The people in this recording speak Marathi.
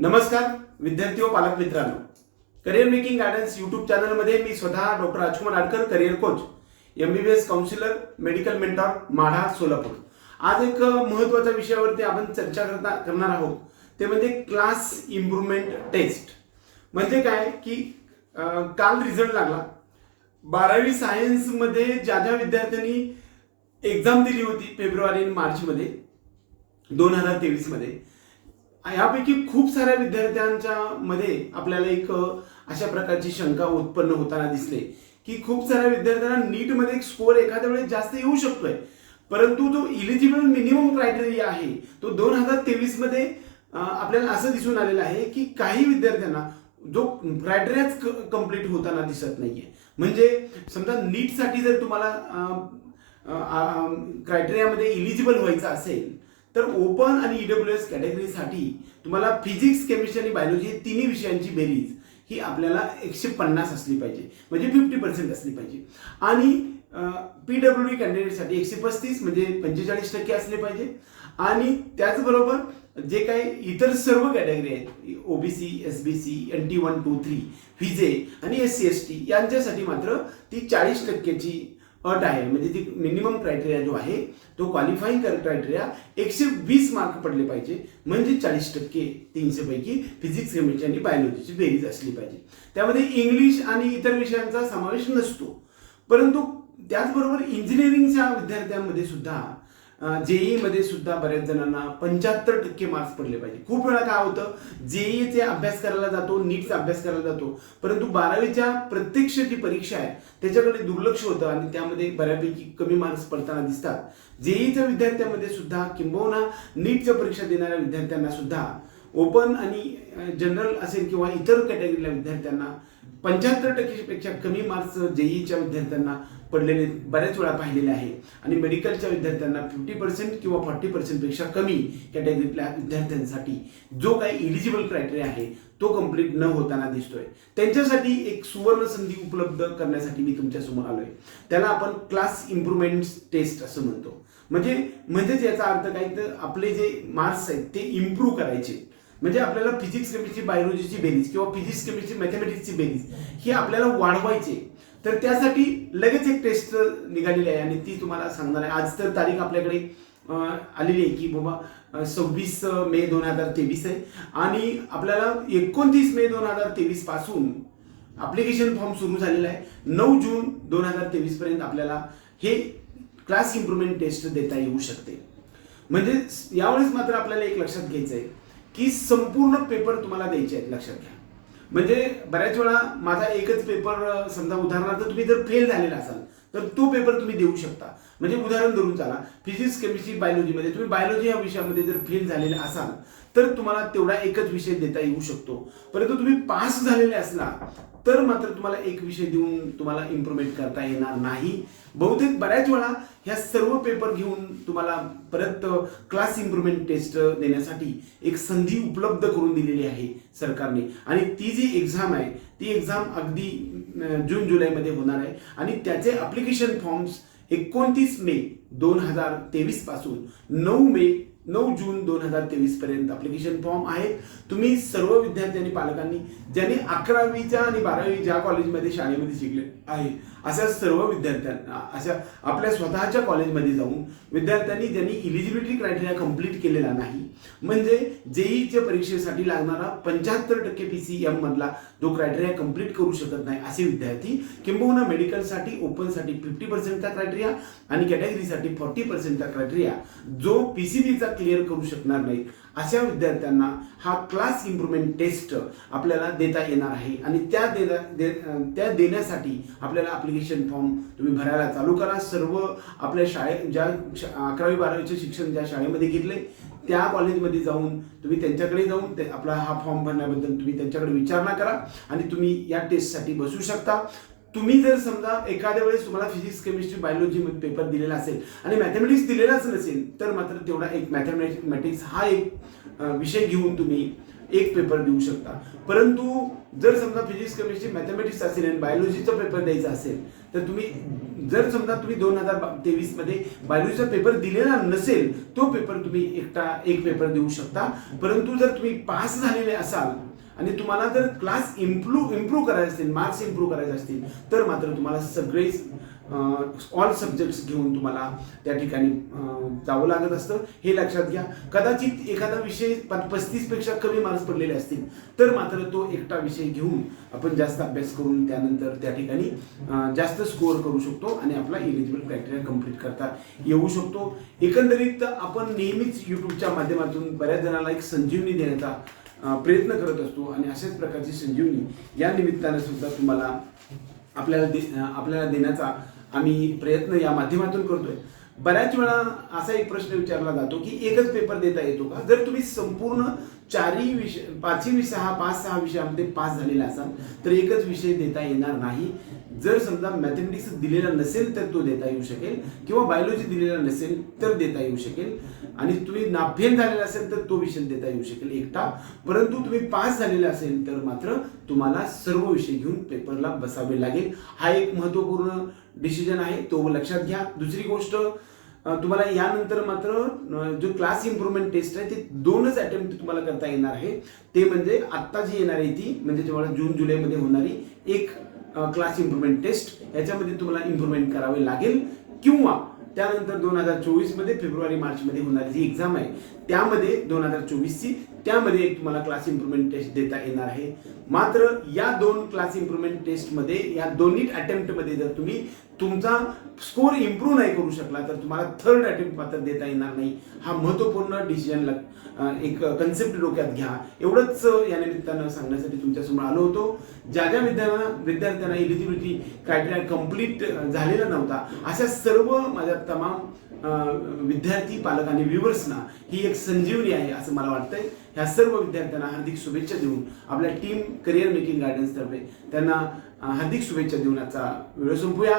नमस्कार विद्यार्थी व पालक मित्रांनो. करिअर मेकिंग गायडन्स युट्यूब चॅनलमध्ये मी स्वतः doctor Rajkumar Adkar career coach M B B S counsellor medical mentor Madha Solapur. आज एक महत्त्वाच्या विषयावरती आपण चर्चा करता करणार आहोत. ते म्हणजे क्लास इम्प्रुव्हमेंट टेस्ट म्हणजे काय? की काल रिझल्ट लागला. बारावी सायन्समध्ये ज्या ज्या विद्यार्थ्यांनी एक्झाम दिली होती फेब्रुवारी आणि मार्चमध्ये दोन हजार तेवीसमध्ये यापैकी खूप साऱ्या विद्यार्थ्यांच्या मध्ये आपल्याला एक अशा प्रकारची शंका उत्पन्न होताना दिसते की खूप साऱ्या विद्यार्थ्यांना नीटमध्ये एक स्कोअर एखाद्या वेळेस जास्त येऊ शकतोय. परंतु जो इलिजिबल मिनिमम क्रायटेरिया आहे तो दोन हजार तेवीसमध्ये आपल्याला असं दिसून आलेलं आहे की काही विद्यार्थ्यांना जो क्रायटेरियाच कंप्लीट होताना दिसत नाहीये. म्हणजे समजा नीटसाठी जर तुम्हाला क्रायटेरियामध्ये इलिजिबल व्हायचं असेल तर ओपन आणि ईडब्ल्यू एस कॅटेगरीसाठी तुम्हाला फिजिक्स केमिस्ट्री आणि बायोलॉजी हे तिन्ही विषयांची बेरीज ही आपल्याला एकशे पन्नास असली पाहिजे. म्हणजे फिफ्टी पर्सेंट असली पाहिजे. आणि पी डब्ल्यू डी कॅन्डिडेटसाठी एकशे पस्तीस म्हणजे पंचेचाळीस टक्के असले पाहिजे. आणि त्याचबरोबर जे काही इतर सर्व कॅटेगरी आहेत OBC S B C N T one two three फिजे आणि एस सी एस टी यांच्यासाठी मात्र ती चाळीस टक्क्याची अट आहे. म्हणजे ती मिनिमम क्रायटेरिया जो आहे तो क्वालिफाईंग क्रायटेरिया एकशे वीस मार्क पडले पाहिजे. म्हणजे चाळीस टक्के तीनशेपैकी फिजिक्स केमिस्ट्री आणि बायोलॉजीची बेरीज असली पाहिजे. त्यामध्ये इंग्लिश आणि इतर विषयांचा समावेश नसतो. परंतु त्याचबरोबर इंजिनिअरिंगच्या विद्यार्थ्यांमध्ये सुद्धा जेई मध्ये सुद्धा बऱ्याच जणांना पंच्याहत्तर टक्के मार्क्स पडले पाहिजे. खूप वेळा काय होतं जेईचे अभ्यास करायला जातो नीटचा अभ्यास करायला जातो परंतु बारावीच्या प्रत्यक्ष जी परीक्षा आहे त्याच्याकडे दुर्लक्ष होतं आणि त्यामध्ये बऱ्यापैकी कमी मार्क्स पडताना दिसतात. जेईच्या विद्यार्थ्यांमध्ये सुद्धा किंबहुना नीटच्या परीक्षा देणाऱ्या विद्यार्थ्यांना सुद्धा ओपन आणि जनरल असेल किंवा इतर कॅटेगरीला विद्यार्थ्यांना पंच्याहत्तर टक्केपेक्षा कमी मार्क्स जेईच्या विद्यार्थ्यांना पडलेले बऱ्याच वेळा पाहिलेले आहे. आणि मेडिकलच्या विद्यार्थ्यांना फिफ्टी पर्सेंट किंवा फॉर्टी पर्सेंटपेक्षा कमी कॅटेगरीतल्या विद्यार्थ्यांसाठी जो काही इलिजिबल क्रायटेरिया आहे तो कंप्लीट न होताना दिसतोय. त्यांच्यासाठी एक सुवर्ण संधी उपलब्ध करण्यासाठी मी तुमच्यासमोर आलोय. त्याला आपण क्लास इम्प्रुव्हमेंट टेस्ट असं म्हणतो. म्हणजे म्हणजेच याचा अर्थ काय? तर आपले जे मार्क्स आहेत ते इम्प्रूव्ह करायचे. म्हणजे आपल्याला फिजिक्स केमिस्ट्री बायोलॉजीची बेरीज किंवा फिजिक्स केमिस्ट्री मॅथमॅटिक्सची बेरीज ही आपल्याला वाढवायची. तर त्यासाठी लगेच एक टेस्ट निघालेली आहे आणि ती तुम्हाला सांगणार आहे. आज तर तारीख आपल्याकडे आलेली आहे की बाबा सव्वीस मे दोन हजार तेवीस आहे. आणि आपल्याला एकोणतीस मे दोन हजार तेवीसपासून अप्लिकेशन फॉर्म सुरू झालेला आहे. नऊ जून दोन हजार तेवीस पर्यंत आपल्याला हे क्लास इम्प्रुव्हमेंट टेस्ट देता येऊ शकते. म्हणजे यावेळेस मात्र आपल्याला एक लक्षात घ्यायचं आहे की संपूर्ण पेपर तुम्हाला द्यायचे आहेत लक्षात घ्या. म्हणजे बऱ्याच वेळा माझा एकच पेपर समजा उदाहरणार्थ तुम्ही जर फेल झालेला असाल तर तो पेपर तुम्ही देऊ शकता. म्हणजे उदाहरण धरून चाला फिजिक्स केमिस्ट्री बायोलॉजीमध्ये तुम्ही बायोलॉजी या विषयामध्ये जर फेल झालेले असाल तर तुम्हाला तेवढा एकच विषय देता येऊ शकतो. परंतु तुम्ही पास झालेले असला तर मात्र तुम्हाला एक विषय देऊन तुम्हाला इम्प्रुव्हमेंट करता येणार नाही. बहुतेक बऱ्याच वेळा ह्या सर्व पेपर घेऊन तुम्हाला परत क्लास इम्प्रुव्हमेंट टेस्ट देण्यासाठी एक संधी उपलब्ध करून दिलेली आहे सरकारने. आणि ती जी एक्झाम आहे ती एक्झाम अगदी जून जुलैमध्ये होणार आहे. आणि त्याचे अप्लिकेशन फॉर्म्स एकोणतीस मे दोन हजार तेवीसपासून नऊ मे नऊ जून दोन हजार तेवीस पर्यंत अप्लिकेशन फॉर्म आहेत तुम्ही सर्व विद्यार्थी आणि पालकांनी ज्यांनी अकरावीच्या आणि बारावी ज्या कॉलेजमध्ये शाळेमध्ये शिकले आहे अशा सर्व विद्यार्थ्यांना अशा आपल्या स्वतःच्या कॉलेजमध्ये जाऊन विद्यार्थ्यांनी ज्यांनी इलिजिबिलिटी क्रायटेरिया कंप्लीट केलेला नाही म्हणजे जेईच्या परीक्षेसाठी लागणारा पंच्याहत्तर टक्के पी सी एम मधला जो क्रायटेरिया कंप्लीट करू शकत नाही असे विद्यार्थी किंबहुना मेडिकलसाठी ओपनसाठी फिफ्टी पर्सेंटचा क्रायटेरिया आणि कॅटेगरीसाठी फॉर्टी पर्सेंटचा क्रायटेरिया जो पी सी बीचा क्लिअर करू शकणार नाही. अशा विद्यार्थ्यांना हा क्लास इम्प्रुव्हमेंट टेस्ट आपल्याला देता येणार आहे. आणि त्या देण्या दे त्या देण्यासाठी आपल्याला अप्लिकेशन फॉर्म तुम्ही भरायला चालू करा. सर्व आपल्या शाळे ज्या अकरावी बारावीचे शिक्षण ज्या शाळेमध्ये घेतले त्या कॉलेजमध्ये जाऊन तुम्ही त्यांच्याकडे जाऊन ते आपला हा फॉर्म भरण्याबद्दल तुम्ही त्यांच्याकडे विचारणा करा. आणि तुम्ही या टेस्टसाठी बसू शकता. तुम्ही जर समजा एखाद्या वेळेस तुम्हाला फिजिक्स केमिस्ट्री बायोलॉजी पेपर दिलेला असेल आणि मॅथमॅटिक्स दिलेलाच नसेल तर मात्र तेवढा एक मॅथमॅटिक्स हा एक विषय घेऊन तुम्ही एक पेपर देऊ शकता. परंतु जर समजा फिजिक्स केमिस्ट्री मॅथमॅटिक्स असेल आणि बायोलॉजीचा पेपर द्यायचा असेल तर तुम्ही जर समजा तुम्ही दोन हजार तेवीसमध्ये बायोलॉजीचा पेपर दिलेला नसेल तो पेपर तुम्ही एकटा एक पेपर देऊ शकता. परंतु जर तुम्ही पास झालेले असाल आणि तुम्हाला जर क्लास इम्प्रूव्ह इम्प्रूव्ह करायचे असतील मार्क्स इम्प्रूव्ह करायचे असतील तर मात्र तुम्हाला सगळेच ऑल सब्जेक्ट्स घेऊन तुम्हाला त्या ठिकाणी जावं लागत असतं. हे लक्षात घ्या. कदाचित एखादा विषय पस्तीसपेक्षा कमी मार्क्स पडलेले असतील तर मात्र तो एकटा विषय घेऊन आपण जास्त अभ्यास करून त्यानंतर त्या ठिकाणी जास्त स्कोअर करू शकतो आणि आपला इलिजिबल क्रायटेरिया कंप्लीट करता येऊ शकतो. एकंदरीत आपण नेहमीच यूट्यूबच्या माध्यमातून बऱ्याच जणांना एक संजीवनी देण्याचा प्रयत्न करत असतो आणि अशाच प्रकारची संजीवनी या निमित्ताने सुद्धा तुम्हाला आपल्याला दे आपल्याला देण्याचा आम्ही प्रयत्न या माध्यमातून करतोय. बऱ्याच वेळा असा एक प्रश्न विचारला जातो की एकच पेपर देता येतो का? जर तुम्ही संपूर्ण चारही विषय पाचही विषय हा पाच सहा विषयामध्ये पास झालेला असाल तर एकच विषय देता येणार नाही. जर समजा मॅथमॅटिक्स दिलेला नसेल तर तो देता येऊ शकेल किंवा बायोलॉजी दिलेला नसेल तर देता येऊ शकेल. आणि तुम्ही नाभ्यन झालेला असेल तर तो विषय देता येऊ शकेल एकटा. परंतु तुम्ही पास झालेले असेल तर मात्र तुम्हाला सर्व विषय घेऊन पेपरला बसावे लागेल. हा एक महत्त्वपूर्ण डिसिजन आहे. तो लक्षात घ्या. दुसरी गोष्ट तुम्हाला यानंतर मात्र जो क्लास इम्प्रुव्हमेंट टेस्ट आहे ते दोनच अटेम्प्ट तुम्हाला करता येणार आहे. ते म्हणजे आत्ता जी येणार आहे ती म्हणजे तुम्हाला जून जुलैमध्ये होणारी एक क्लास इम्प्रुव्हमेंट टेस्ट याच्यामध्ये तुम्हाला इम्प्रुव्हमेंट करावे लागेल. किंवा त्यानंतर दोन हजार चोवीसमध्ये फेब्रुवारी मार्च मध्ये होणारी जी एक्झाम आहे त्यामध्ये दोन हजार चोवीसची त्यामध्ये एक तुम्हाला क्लास इम्प्रुव्हमेंट टेस्ट देता येणार आहे. मात्र या दोन क्लास इम्प्रुव्हमेंट टेस्टमध्ये या दोन्ही अटेम्प्टमध्ये जर तुम्ही तुमचा स्कोर इम्प्रूव्ह नाही करू शकला तर तुम्हाला थर्ड अटेम्प्ट मात्र देता येणार नाही. हा महत्त्वपूर्ण डिसिजन एक कन्सेप्ट डोक्यात घ्या. एवढंच या निमित्तानं सांगण्यासाठी तुमच्यासमोर आलो होतो. ज्या ज्या विद्यार्थ्यांना विद्यार्थ्यांना इलिजिबिलिटी क्रायटेरिया कंप्लीट झालेला नव्हता अशा सर्व माझ्या तमाम विद्यार्थी पालक आणि व्ह्युअर्सना ही एक संजीवनी आहे असं मला वाटतंय. ह्या सर्व विद्यार्थ्यांना हार्दिक शुभेच्छा देऊन आपल्या टीम करिअर मेकिंग गायडन्सतर्फे त्यांना हार्दिक शुभेच्छा देऊन आजचा व्हिडिओ संपूया.